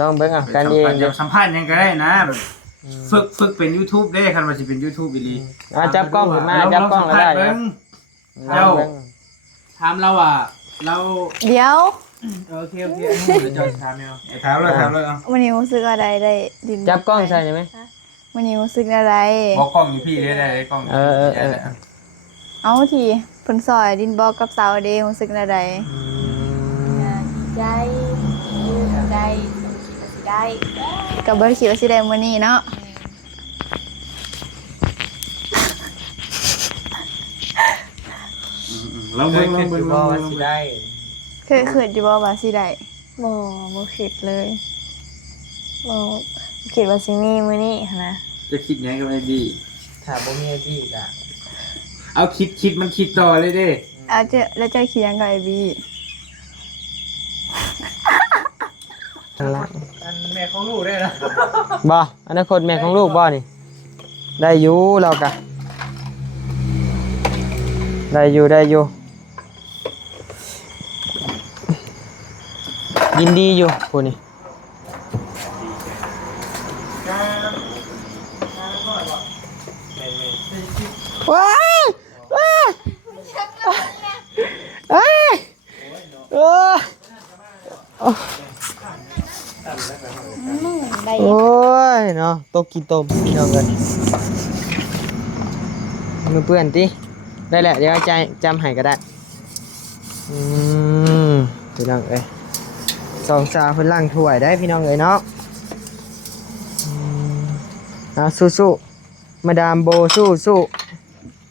ลองเบิ่งเอากันเองจะสัมภาษณ์ยังก็ได้นะแบบฝึกเป็น YouTube ได้คันว่าสิเป็น YouTube อีหลี จับกล้องขึ้นมาจับกล้องแล้วได้เจ้าถามเราอ่ะเราเดี๋ยวโอเคเดี๋ยวจะถามเอาถามเลยเอาวันนี้รู้สึกอะไรได้ดินจับกล้องใช่ไหมวันนี้รู้สึกอะไรบอกกล้องอยู่พี่ได้กล้องเอาทีเพิ่นซอยดินบอกกับสาวเด้รู้สึกอะไรใจได้ก็บ่ได้คิดว่าสิได้มื้อนี้เนาะลองเบิ่งว่าสิได้เคยอยู่บ่ว่าสิได้บ่คิดเลยบ่คิดว่าสิมีมื้อนี้นะจะคิดยังกับไอ้ดีถ้าบ่มีไอ้ดีก็เอาคิดมันคิดต่อเลยเด้เอาแล้วจะคิดยังกับไอ้บีอันแม่ของลูกได้นะบ่อนาคตแม่ของลูกบ่นี่ได้อยู่เรากะได้อยู่ยินดีอยู่ผู้นี่ว้ายโอ้ยเนาะตกกี่ตมพี่น้องกันมือเปื้อนติได้แหละเดี๋ยวใจจำให้ก็ได้พี่น้องเอ้ยสองสาวเพิ่นล้างถ้วยได้พี่น้องเอ้ยเนาะสู้ๆมาดามโบสู้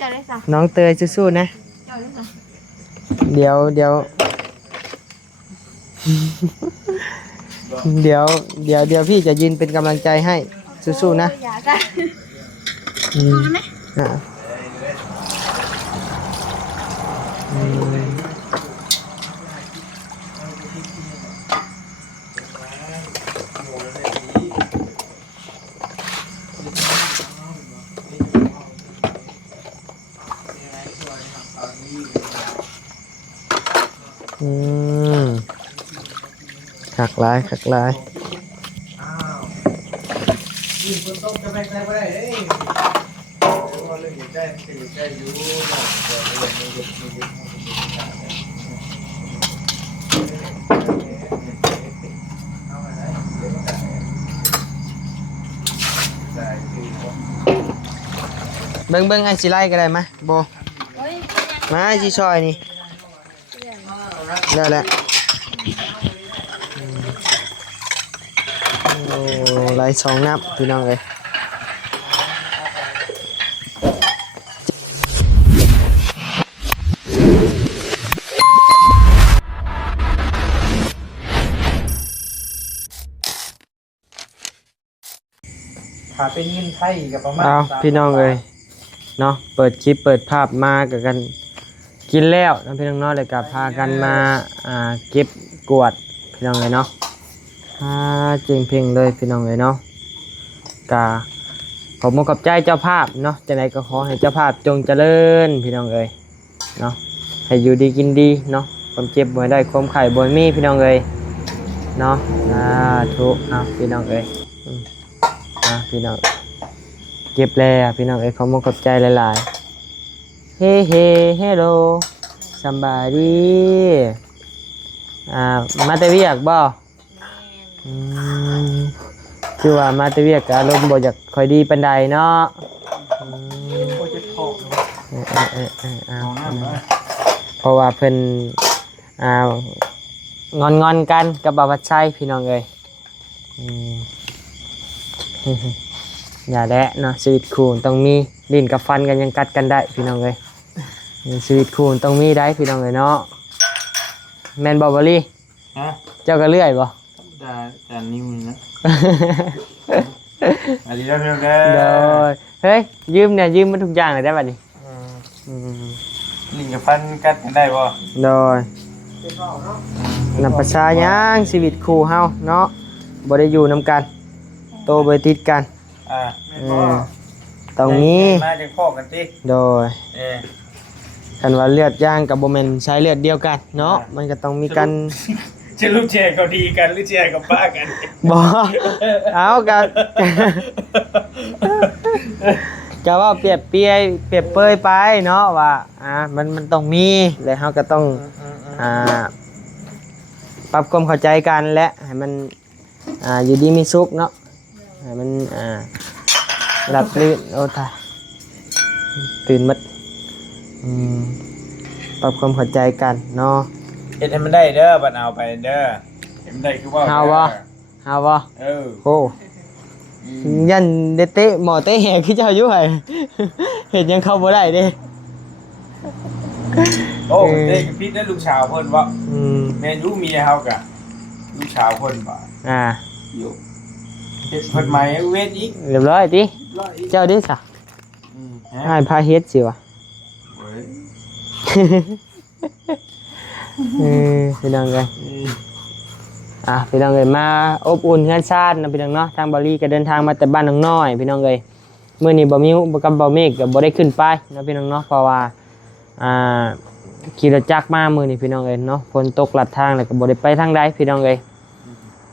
จะได้ซะน้องเตยสู้ๆนะจะได้ซะเดี๋ยวเดี๋ยวพี่จะยืนเป็นกำลังใจให้สู้ๆนะอยากได้ขักลายยิงคนต้องจะไม่ได้เด้ว่าเรื่องอยู่ได้อยู่เบิ่งไอ้สิไล่ก็ได้มะโบมาไอ้สิซอยนี่ได้แหละโอ้ไล่2 นับพี่น้องเอ้ยถ้าเป็นเงินไทยกับประมาณพี่น้องเอ้ยเนาะเปิดคลิปเปิดภาพมากับกันกินแล้วน้ำพี่น้องเนาะเลยกับพากันมาเก็บกวดพี่น้องเลยเนาะเจ๋งเพ่งเลยพี่น้องเลยเนาะกาขอบคุณขอบใจเจ้าภาพเนาะจะไหนก็ขอให้เจ้าภาพจงเจริญพี่น้องเอ้ยเนาะให้อยู่ดีกินดีเนาะความเจ็บบ่ได้ความไข้บ่มีพี่น้องเอ้ยเนาะทุกพี่น้องเอ้ยพี่น้องเก็บแล้วพี่น้องเอ้ยขอบคุณขอบใจหลายๆเฮ้เฮโลสบายดีมาแต่เวียกบ่คือว่ามาแต่เวียกอารมณ์บ่อยากค่อยดีปานใดเนาะเพราะว่าเพิ่นงอนกันกับบ่าววัดชัยพี่น้องเอ้ยอย่าแหละเนาะชีวิตคู่ต้องมีลิ้นกับฟันกันยังกัดกันได้พี่น้องเอ้ยชีวิตคู่ต้องมีได้พี่น้องเอ้ยเนาะแม่นบ่บ่ลี่เจ้าก็เลื่อยบ่แต่นิ้วนะอันนี้เราเพิ่มได้เฮ้ยยืมมาทุกอย่างเลยได้ป่ะนี่ลิงกับฟันกัดกันได้ป่ะโดยนำประชายังชีวิตคู่เฮาเนาะบ่ได้อยู่นำกันโตบ่ติดกันต้องมีมาจากพ่อกันติโดยคันว่าเลือดย่างกับบ่แม่นใช้เลือดเดียวกันเนาะมันก็ต้องมีกัน จะรู้แชร์เขาดีกันหรือแชร์กับป้ากัน บ่เอากันก็ว่าเปรียบเปรยไปเนาะว่ามันต้องมีแล้วเฮาก็ต้องปรับความเข้าใจกันและให้มันอยู่ดีมีสุขเนาะให้มันรับลื่นโอ้ตายตื่นมัดปรับความเข้าใจกันเนาะ เฮ็ดให้มันได้เด้อบัดเอาไปเด้อเฮ็ดมันได้คือว่า เฮาบ่ โอ้ยันเตะหมอเตะแหกคือเจ้าอยู่ไห้ เห็นยังเข้าบ่ได้เด้ โอ้เด็กพี่ได้ลูกชาวเพิ่นว่าแม่ยูเมียเฮากะลูกชาวเพิ่นว่าอยู่เฮ็ดเพิ่นใหม่เวทอีก เรียบร้อยติ ร้อยอีก เจ้าดิซะให้พาเฮ็ดสิวะ เว้ย พี่น้องเอ้ยพี่น้องเอ้ยมาอบอุ่นเฮือนชาตินะพี่น้องเนาะทางบาลีก็เดินทางมาแต่บ้านน้องน้อยพี่น้องเอ้ยมื้อนี้บ่มีกับบ่เมฆก็บ่ได้ขึ้นไปนะพี่น้องเนาะเพราะว่าขี่รถจักรมามื้อนี้พี่น้องเอ้ยเนาะฝนตกลัดทางแล้วก็บ่ได้ไปทางใดพี่น้องเอ้ย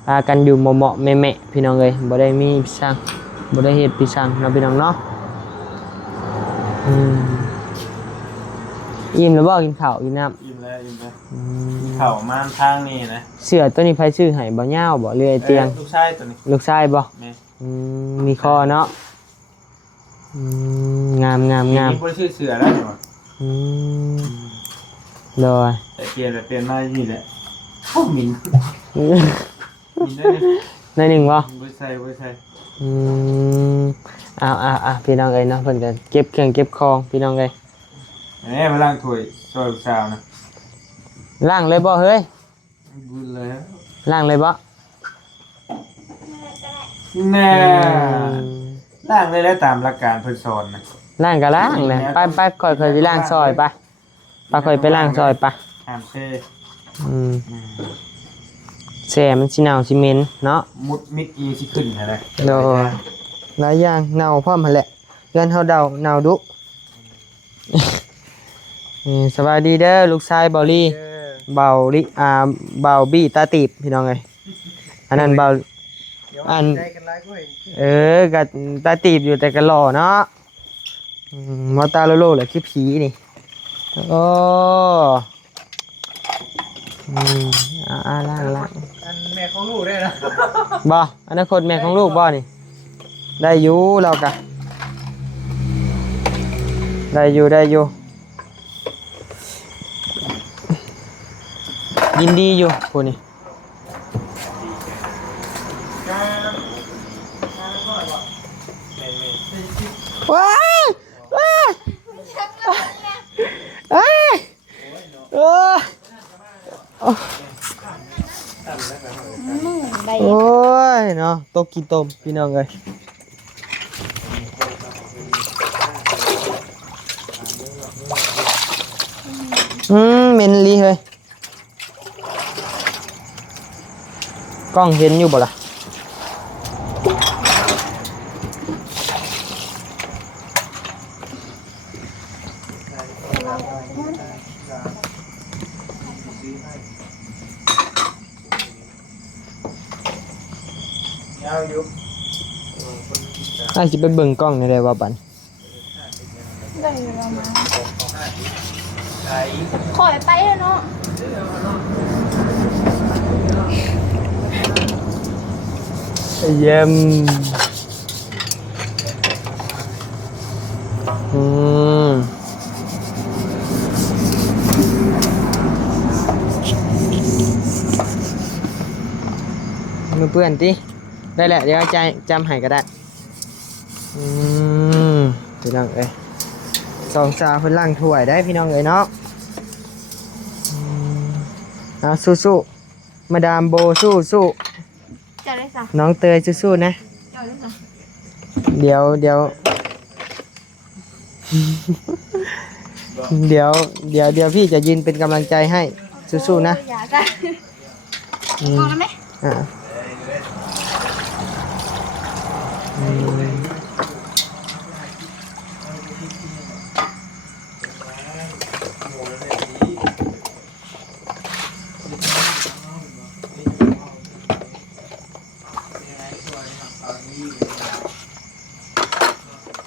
พากันอยู่เหมาะๆแม่ๆพี่น้องเอ้ยบ่ได้มีพี่ช่างบ่ได้เฮ็ดพี่ช่างนะพี่น้องเนาะอิ่มแล้วบ่กินข้าวกินน้ำ อิ่มแล้วเข้ามาทางนี้นะ เสื้อตัวนี้ไผซื้อให้บ่ยาวบ่เลื่อยเตียง ลูกชายตัวนี้ ลูกชายบ่ แม่ มีคอเนาะงาม มีบ่ชื่อเสือแล้วนี่ว่า โดย แต่เปลี่ยนมานี่แหละโอ้มินได้นี่ ในหนึ่งบ่ บ่ใส่ พี่น้องเอ้ยเนาะเพิ่นก็เก็บเครื่องเก็บของพี่น้องเอ้ย แหมมาล้างถ้วยซอยลูกสาวนะ ล้างเลยบ่เฮ้ย บุญเลย ล้างเลยบ่ แน่ล้างเลยแล้วตามหลักการเพิ่นสอนนะ ล้างก็ล้างนะไปค่อยๆสิล้างซอยไปค่อยไปล้างซอยไป ห้ามเซ่ แซ่มันสิเน่าสิเหม็นเนาะ มุดมิกอีสิขึ้นอะไร โดยหลายอย่างเน่าพร้อมหั่นแหละเรือนเฮาเดาเน่าดุ สวัสดีเด้อลูกชายเบาลี่เบาบี้ตาตีบพี่น้องเอ้ยอันนั้นกับตาตีบอยู่แต่ก็หล่อเนาะมอตาโลโลแหละคือผีนี่โอ้ล่างอันแม่ของลูกได้นะ บ่อนาคตแม่ของลูกบ่นี่ได้อยู่เรากะได้อยู่ยินดีอยู่พูนี่ว้ายโอ้ยเนาะตกกี่ต้มพี่น้องเลยเมนลีเฮ้ยกล้องเห็นอยู่บ่ล่ะไอ้สิไปเบิ่งกล้องได้ว่าปัน ได้อยู่แล้วมาขอยไปแล้วเนาะ เยี่ยมมือเปื้อนติได้แหละเดี๋ยวจำให้ก็ได้พี่น้องเอ้ยสองสาวเพิ่นล้างถ้วยได้พี่น้องเอ้ยเนาะเอาสู้ๆมาดามโบสู้จะได้สัก น้องเตยสู้ๆนะ จะได้สัก เดี๋ยวพี่จะยืนเป็นกำลังใจให้สู้ๆนะ อยากกันมองได้ไหม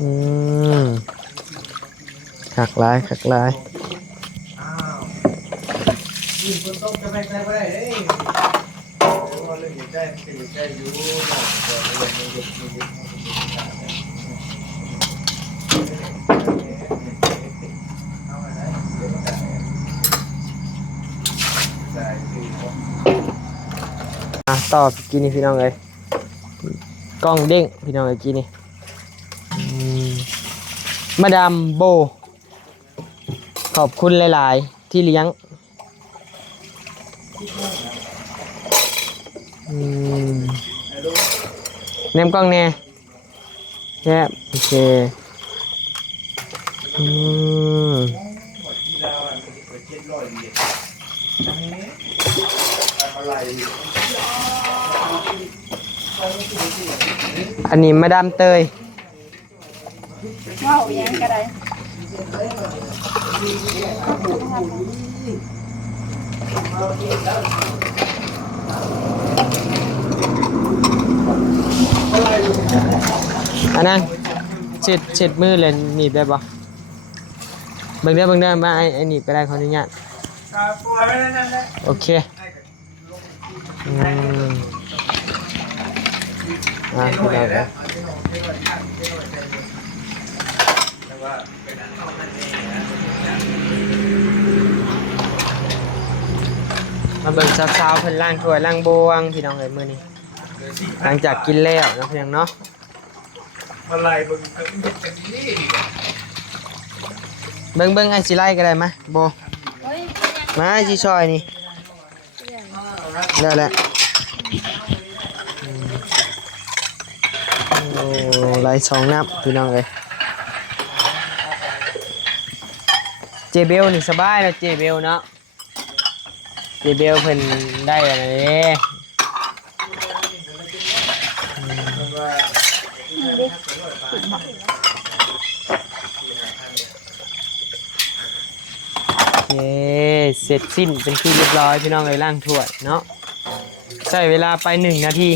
อืมคักหลายคักหลาย ยิงคนต้องจะไปใส่บ่ได้เด้ว่าเรื่องอยู่ใกล้มันอยู่ใกล้อยู่ต่อกินนี่พี่น้องเลยกล้องเด้งพี่น้องเลยกินนี่มาดามโบขอบคุณหลายๆที่เลี้ยงเนมกล้องแน่แย่โอเคอันนี้มาดามเตยว้าวยังก็ได้อันนั้นเช็ดมือเลยหนีบได้ปะเบิ่งได้มาไอ้หนีบก็ได้ขออนุญาตโอเคพี่น้องมาเบิ่งสาวๆเพิ่นล้างถ้วยล้างบวงพี่น้องเอ้ยมื้อนี้หลังจากกินแล้วนะเพียงเนาะมาไล่เบิ่งจังนี้เบิ่งไอ้สิไล่ก็ได้มาโบมาสิซอยนี่ได้แล้วโอ้ไล่สองนับพี่น้องเอ้ยเจเบลนี่สบายแล้วเจเบลเนาะเจเบลเพิ่นได้อะไรโอเคเสร็จสิ้นเป็นที่เรียบร้อยพี่น้องเลยล้างถ้วยเนาะใช้เวลาไป1 นาที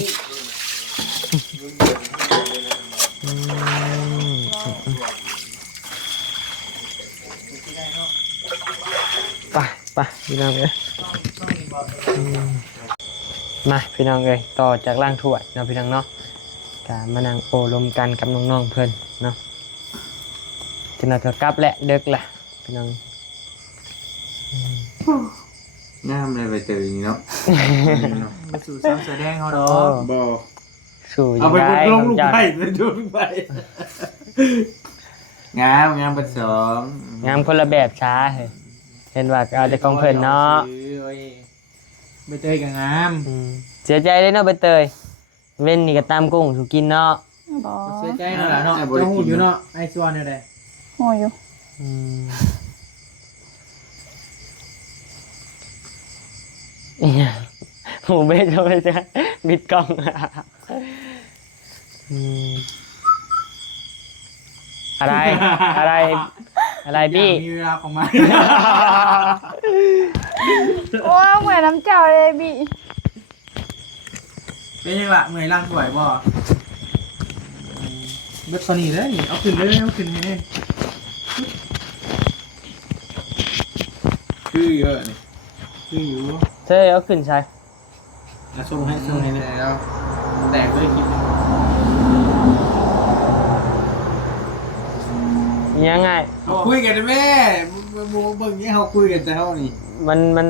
ไปพี่น้องเลยมาพี่น้องเลยต่อจากล้างถ้วยเนาะพี่น้องเนาะการมานั่งโอลมกันกับน้องๆเพื่อนเนาะจะน่าจะกลับแหละเด็กแหละพี่น้องงามเลยไปเจออย่างนี้เนาะมาสู่สาวแสดงเขาดอก บ่สู่เอาไปลงลูกไผ่เลยดูลูกไผ่งามเป็นสองงามคนละแบบช้าเห็นว่าเอาแต่ของเพิ่นเนาะใบเตยกับงามเสียใจเลยเนาะใบเตยเว้นนี่ก็ตามกุ้งสุกินเนาะเสียใจเนาะเนาะเจ้าหูอยู่เนาะไอซอนอยู่ไหนหูอยู่หูเบ็ดเขาเลยจ้ะบิดกล้องอะไรบี้มีเวลาของมันโอ้เหมือนน้ำเจ้าเลยบี้เป็นยังล่ะเมื่อยร่างสวยบ่เบ็ดตอนนี้เลยเอาขึ้นเลยเอาขึ้นให้แน่คือเยอะนี่คืออยู่เธอเอาขึ้นใช่ส่งให้แล้วแตกด้วยคลิปยังไงคุยกันแม่โมเบิ่งนี้เขาคุยกันแต่เท่านี้มัน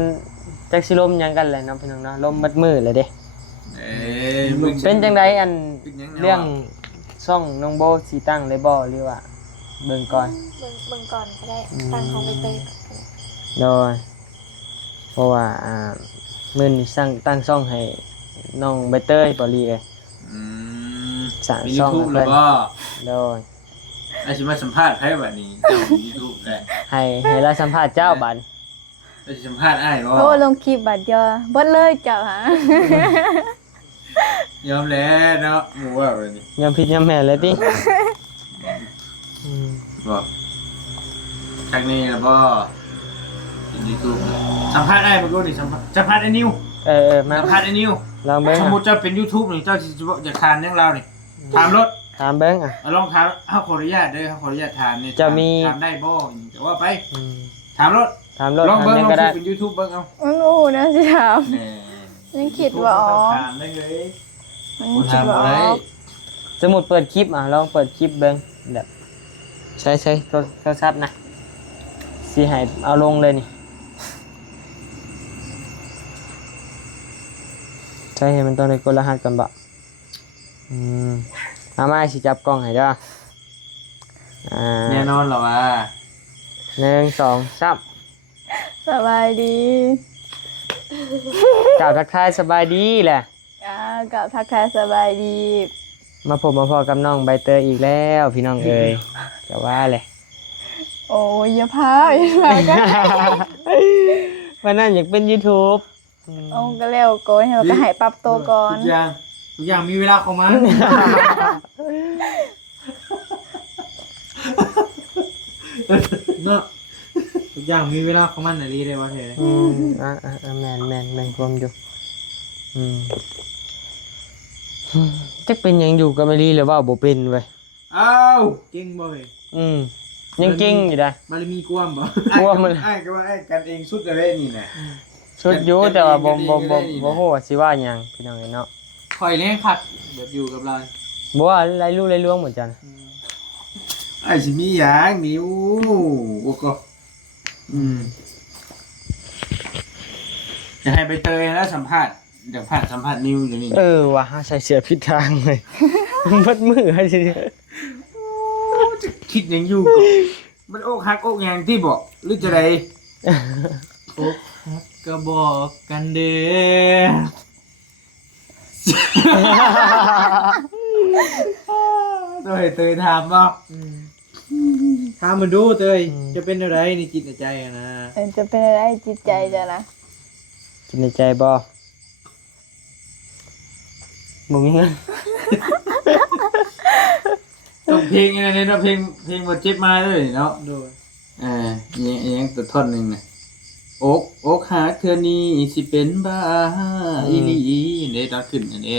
แจ็คซิลมยังกันเลยเนาะพี่น้องเนาะลมมัดมือเลยเด้เป็นจังไดอันเรื่องช่องน้องโบสีตั้งเลยบ่หรือว่าเบิ่งก่อนก็ได้ตั้งของไปเตยโดยเพราะว่ามื้อนี้ตั้งช่องให้น้องใบเตยบ่ลีเอ้ยสร้างช่องเพิ่นโดยไอ้สิมาสัมภาษณ์ให้บัดนี้เจ้า YouTube ได้ให้เราสัมภาษณ์เจ้าบัดจะสัมภาษณ์อ้ายบ่โอ้ลงคลิปบัดเดียวเบิดเลยเจ้าหยอมแล้วเนาะหมู่ว่าบัดนี้ยอมผิดยอมแม่เลยติบ่ทางนี้ล่ะบ่ YouTube สัมภาษณ์อ้ายบ่รู้นี่สัมภาษณ์ไอ้นิวมาสัมภาษณ์ไอ้นิวลองเบิ่งสมมุติเจ้าเป็น YouTube นี่เจ้าสิจะคานยังเรานี่ ถามรถ ถามเบิ้งอ่ะ ลองถามเฮาขออนุญาตเด้อเฮาขออนุญาตถามเนี่ย จะมี ถามได้บ่แต่ว่าไป อืม ถามรถ ถามรถ ลอง ถาม เบิ่ง ยัง ลอง ก็ได้ เป็น YouTube เบิ่งเอา มันโอ้นะสิถาม แหน่ ยังคิดว่าอ๋อ ถามได้เลย มันยังคิดว่าอ๋อ สมมุติเปิดคลิปอ่ะลองเปิดคลิปเบิ้งแบบใช้โทรศัพท์นะสิให้เอาลงเลยนี่ใช่มันต้องได้กดรหัสก่อนบ่เอามาสิจับกล้องให้เด้อ แน่นอนเหรอวะ 1 2 3 สบายดี กล่าวทักทายสบายดีแหละ กับทักทายสบายดี มาพบมาพอกับน้องใบเตยอีกแล้วพี่น้องเอ๋ยก็ว่าเลย โอ้ยอย่าพาอย่าพากัน วันนั้นอยากเป็น YouTube เอาก็เร็วก่อนเราก็ให้ปรับตัวก่อน ทุกอย่างมีเวลาของมันเนาะทุกอย่างมีเวลาของมันน่ะดีได้ว่าเท่เลย แมนความอยู่จะเป็นหยังอยู่ก็ไม่รีหรือว่าบ่เป็นเว้ย อ้าวเก่งบ่เว้ย ยังเก่งอยู่ได้ มันมีกวมบ่ กวมมัน ไอ้ก็ว่าไอ้กันเองสุดอะไรนี่น่ะ สุดอยู่แต่ว่าบ่ฮู้ว่าสิว่าหยังพี่น้องเอ้ยเนาะ คอยเล่นคักแบบอยู่กับเรา บ่ว่าไรรู้ไรล่วงเหมือนกัน ไอ้สิมีหยังนี่โอ้ก็จะให้ไปเตยแล้วสัมภาษณ์เดี๋ยวผ่านสัมภาษณ์นิวอยู่นี่ ว่ะใส่เสื้อผิดทางเลยมัดมือให้สิ จะคิดหยังอยู่ก็มันอกหักอกหยังที่บอกหรือจะไดอกหักก็บอกกันเด้อต้องให้เตยถามบ่ถามมันดูเตยจะเป็นอะไรในจิตในใจอะนะ จะเป็นอะไรจิตใจจ้ะนะ กินในใจบ่มีเงิน ต้องเพลงอะไรเนี่ยเนาะเพลงบ่เจ็บมาเลยเนาะดูยังตัวท่อนหนึงน่ะอกหักเทื่อนี้สิเป็นบ้าอีหลีเด้ตอนขึ้นอันนี้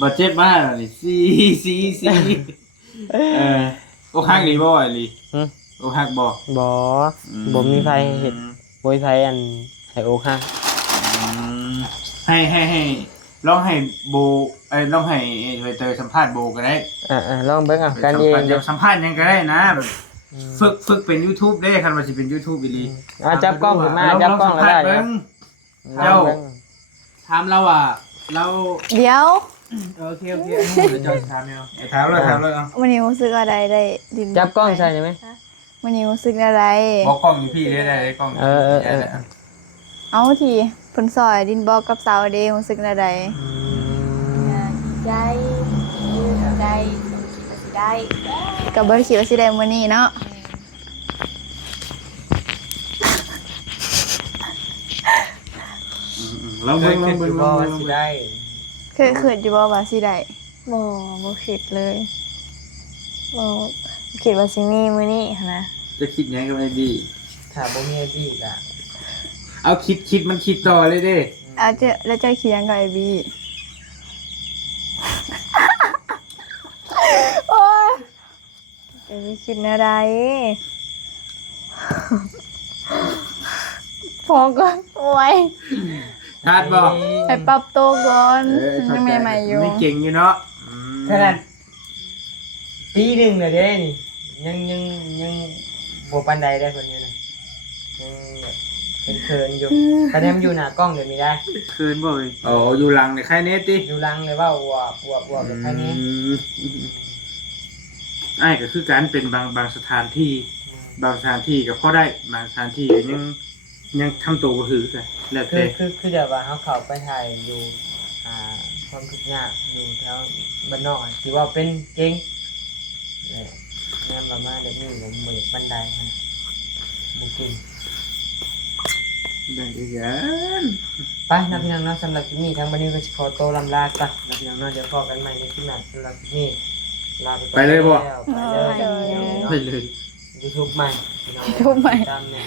บ่เจ็บมาแล้วนี่ซีอกหักหลีบ่อีหลีอกหักบ่ บ่มีไฟเฮ็ดบ่มีไฟอันให้โอค่ะ ให้ลองให้โบลองให้เตยสัมภาษณ์โบก็ได้ ลองเบิ่งกันเอง เดี๋ยวสัมภาษณ์ยังก็ได้นะแบบฝึกเป็น YouTube ได้คันว่าสิเป็น YouTube อีหลี จับกล้องขึ้นมาจับกล้องแล้วได้ เจ้าถามเราอ่ะเรา เดี๋ยว โอเคเดี๋ยวจะถามเอาถามเลยเอา วันนี้รู้สึกอะไรได้ดิน จับกล้องใช่ไหม วันนี้รู้สึกอะไร บอกกล้องอยู่พี่ได้กล้อง เอาทีผลซอยดินบอกกับสาวเดย์รู้สึกอะไรใจได้กับบริคิดว่าสิได้มื้อนี้เนาะเราเบิ่งว่าสิได้ เคยคิดอยู่บ่ว่าสิได้บ่คิดเลยบ่คิดว่าสิมีมื้อนี้หั้นนะ จะคิดยังกับไอ้บี ถ้าบ่มีพี่อ่ะ เอาคิดมันคิดต่อเลยเด้ แล้วเจ้าเขียนกับไอ้บีโอ้ยจะมีคิดอะไรพอก่อนโอ้ย คาดบ่ ไปปรับตัวก่อนยังใหม่ๆอยู่ ไม่เก่งอยู่เนาะ ขนาดปีหนึ่งเลยเด้นี่ยังบวปานใดได้คนนี้นะยังเป็นเคินอยู่คะแนนอยู่หน้ากล้องเดี๋ยวมีได้ คืนบ่เลยอ๋ออยู่หลังในค่ายเนตติ อยู่ลังเลยว่าวัวแบบแค่นี้ ไอ้ก็คือการเป็นบางสถานที่บางสถานที่ก็พอได้บางสถานที่ก็ยังทำตัวบ่ถือกันแล้ว คื แต่ อเดี๋ยวว่าเขาเข้าไปถ่ายอยู่ความทุกข์ยากอยู่แถวบ้านนอกที่ว่าเป็นเก่งเนี่ยมาเดี๋ยวนี้ผมเบิกบันไดนะบุกิน ได้กัน ไปนะพี่น้องนะสำหรับคลิปนี้ทางบันนี้ก็จะขอโตวลำลาก่อนนะพี่น้องนะเดี๋ยวพอกันใหม่ในคลิปหน้าสำหรับคลิปนี้ลาไปก่อน ไปเลยบ่ ไปเลย ไปเลย ยูทูบใหม่พี่น้อง YouTube ใหม่ ตามเนี่ย